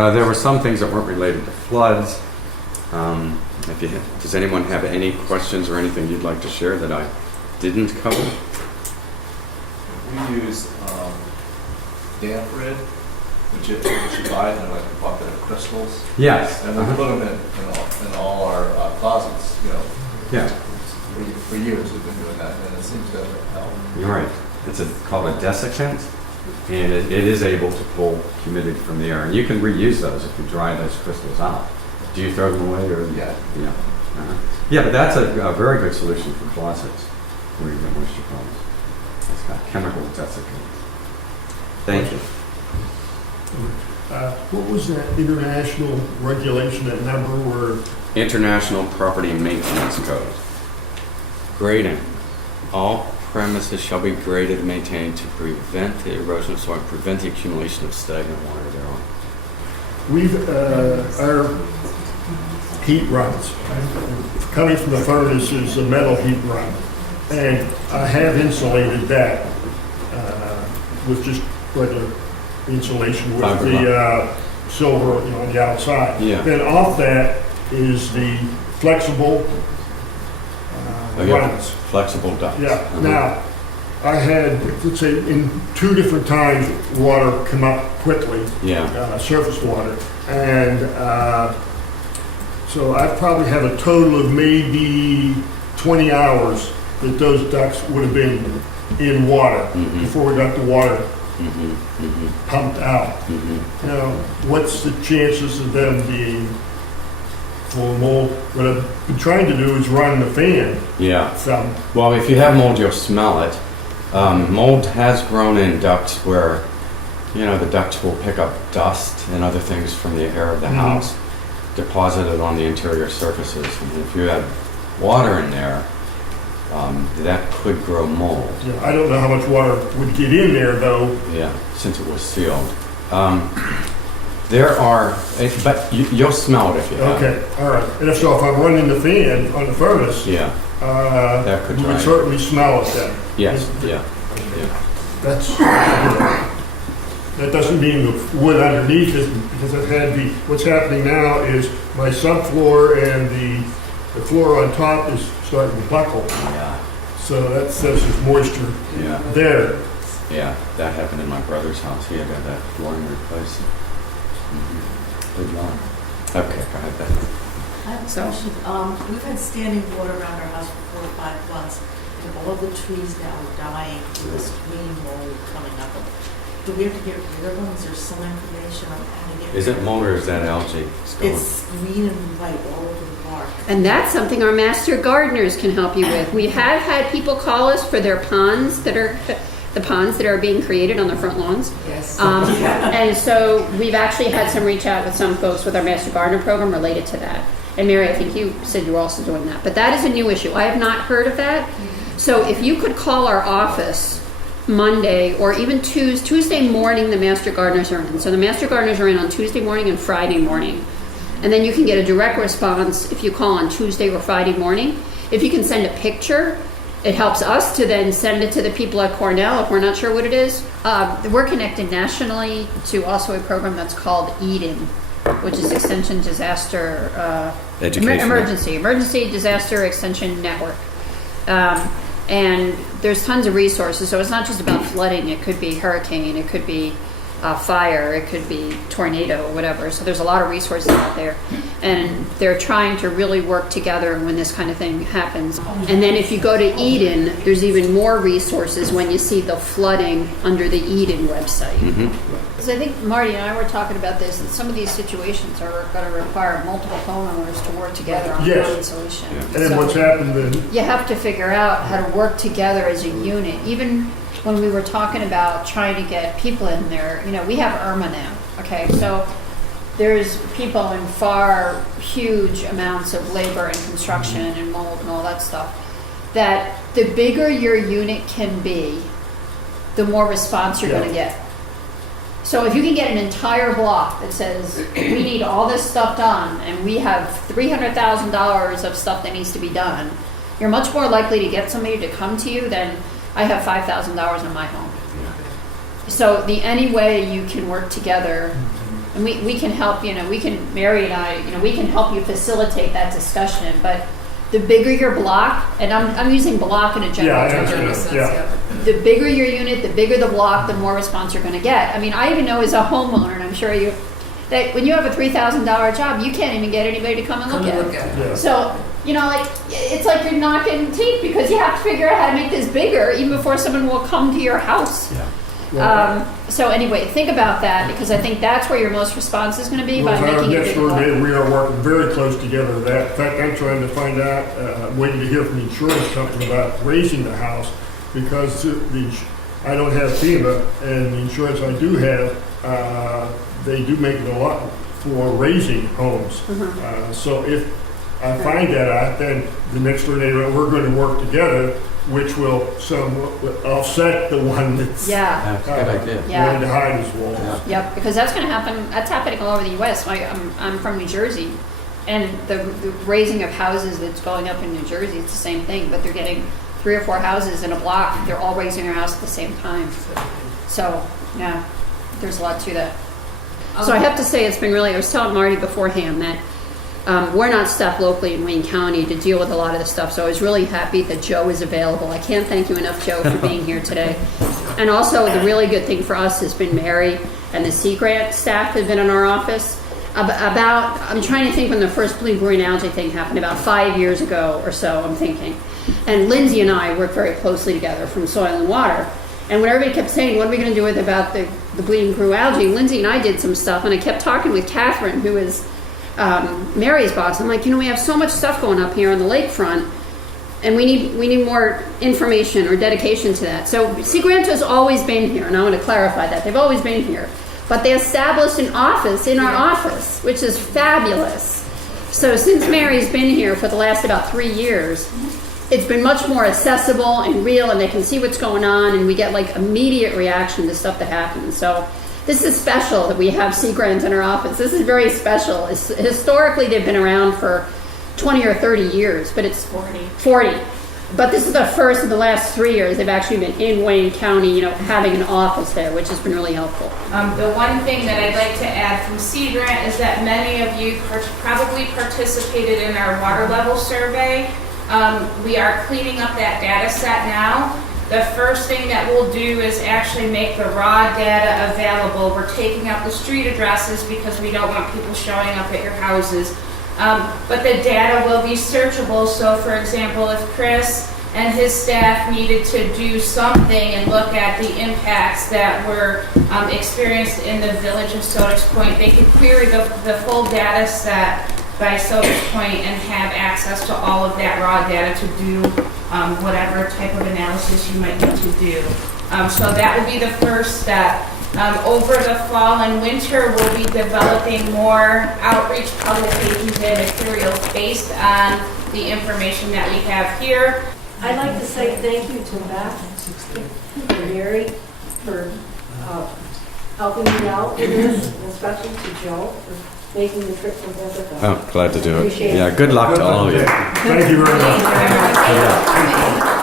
There were some things that weren't related to floods. Does anyone have any questions or anything you'd like to share that I didn't cover? We use damp rid, which you buy in like a bucket of crystals. Yes. And we put them in all our closets, Yeah. For years we've been doing that, and it seems to help. You're right. It's called a desiccant, and it is able to pull humidity from the air. And you can reuse those if you dry those crystals out. Do you throw them away? Or Yeah. Yeah. Yeah, but that's a very good solution for closets where you get moisture problems. It's got chemical desiccant. Thank you. What was that international regulation, that number where? International Property Maintenance Code. Grading. All premises shall be graded and maintained to prevent the erosion of soil and prevent the accumulation of stagnant water thereon. Our heat runs, coming from the furnace is a metal heat run, and I have insulated that with just regular insulation with the silver on the outside. Yeah. Then off that is the flexible runs. Flexible ducts. Yeah. Now, I had, let's say, in 2 different times, water come up quickly. Yeah. Surface water, and so I probably have a total of maybe 20 hours that those ducts would have been in water before we got the water pumped out. Now, what's the chances of them being full of mold? What I've been trying to do is run the fan. Yeah. Some. Well, if you have mold, you'll smell it. Mold has grown in ducts where, the ducts will pick up dust and other things from the air of the house, deposit it on the interior surfaces. And if you had water in there, that could grow mold. Yeah, I don't know how much water would get in there, though. Yeah, since it was sealed. But you'll smell it if you have. Okay, all right. And if I'm running the fan on the furnace, Yeah. That could we dry would it. certainly smell it then. Yes. Yeah. That's, that doesn't mean the wood underneath it, because I've had what's happening now is my subfloor and the floor on top is starting to buckle. Yeah. So that says there's moisture Yeah. there. Yeah. That happened in my brother's house. He had to have that flooring replaced. Good line. Okay, go ahead, Beth. I have a question. We've had standing water around our house for 4 or 5 months, and all the trees now are dying with this green mold coming up. Do we have to get rid of them? Is there some information on how to get rid of them? Is it mold or is that algae? It's green and white all over the bark. And that's something our master gardeners can help you with. We have had people call us for their ponds that are being created on their front lawns. Yes. And so we've actually had some reach out with some folks with our master gardener program related to that. And Mary, I think you said you were also doing that. But that is a new issue. I have not heard of that. So if you could call our office Monday or even Tuesday morning, the master gardeners are in. So the master gardeners are in on Tuesday morning and Friday morning. And then you can get a direct response if you call on Tuesday or Friday morning. If you can send a picture, it helps us to then send it to the people at Cornell if we're not sure what it is. We're connected nationally to also a program that's called EDEN, which is Extension Disaster Emergency Disaster Extension Network. And there's tons of resources. So it's not just about flooding. It could be hurricane. It could be fire. It could be tornado, whatever. So there's a lot of resources out there. And they're trying to really work together when this kind of thing happens. And then if you go to Eden, there's even more resources when you see the flooding under the Eden website. Because I think Marty and I were talking about this, and some of these situations are going to require multiple homeowners to work together on one solution. Yeah. And then what's happened then? You have to figure out how to work together as a unit. Even when we were talking about trying to get people in there, we have Irma now, okay? So there's people in huge amounts of labor and construction and mold and all that stuff, that the bigger your unit can be, the more response you're going to get. So if you can get an entire block that says, we need all this stuff done, and we have $300,000 of stuff that needs to be done, you're much more likely to get somebody to come to you than I have $5,000 in my home. So any way you can work together And we can help, Mary and I, we can help you facilitate that discussion, but the bigger your block, and I'm using block in a general Yeah, I term. understand, yeah. The bigger your unit, the bigger the block, the more response you're going to get. I mean, I even know as a homeowner, and I'm sure you, that when you have a $3,000 job, you can't even get anybody to come and look at it. Yeah. So, it's like you're knocking teeth because you have to figure out how to make this bigger even before someone will come to your house. Yeah. So anyway, think about that because I think that's where your most response is going to be by Well, making it next bigger. door neighbor, we are working very close together with that. In fact, I'm trying to find out, waiting to hear from the insurance company about raising the house because I don't have FEMA and the insurance I do have, they do make it a lot for raising homes. So if I find that out, then the next door neighbor, we're going to work together, which will somewhat offset the one that's Yeah. That's a good idea. Yeah. wanting to hide his walls. Yeah. Yep, because that's going to happen. That's happening all over the U.S. I'm from New Jersey, and the raising of houses that's going up in New Jersey, it's the same thing. But they're getting 3 or 4 houses in a block. They're all raising their house at the same time. So yeah, there's a lot to that. So I have to say, it's been really. I was telling Marty beforehand that we're not staffed locally in Wayne County to deal with a lot of this stuff. So I was really happy that Joe is available. I can't thank you enough, Joe, for being here today. And also, the really good thing for us has been Mary and the Sea Grant staff have been in our office. I'm trying to think when the first blue green algae thing happened, about 5 years ago or so, I'm thinking. And Lindsay and I worked very closely together from Soil and Water. And when everybody kept saying, what are we going to do about the bleeding grue algae, Lindsay and I did some stuff, and I kept talking with Catherine, who is Mary's boss. I'm like, we have so much stuff going up here on the lakefront, and we need more information or dedication to that. So Sea Grant has always been here, and I want to clarify that. They've always been here. But they established an office in our office, which is fabulous. So since Mary's been here for the last about 3 years, it's been much more accessible and real, and they can see what's going on, and we get like immediate reaction to stuff that happens. So this is special that we have Sea Grant in our office. This is very special. Historically, they've been around for 20 or 30 years, but it's 40. But this is the first of the last 3 years they've actually been in Wayne County, having an office there, which has been really helpful. The one thing that I'd like to add from Sea Grant is that many of you probably participated in our water level survey. We are cleaning up that data set now. The first thing that we'll do is actually make the raw data available. We're taking out the street addresses because we don't want people showing up at your houses. But the data will be searchable. So for example, if Chris and his staff needed to do something and look at the impacts that were experienced in the village of Sodus Point, they could query the full data set by Sodus Point and have access to all of that raw data to do whatever type of analysis you might need to do. So that would be the first step. Over the fall and winter, we'll be developing more outreach publications and materials based on the information that we have here. I'd like to say thank you to Beth and Mary for helping me out with this, and especially to Joe for making the trip from Ithaca. Oh, glad to do it. Appreciate it. Yeah, good luck to all of you. Thank you very much. Yeah.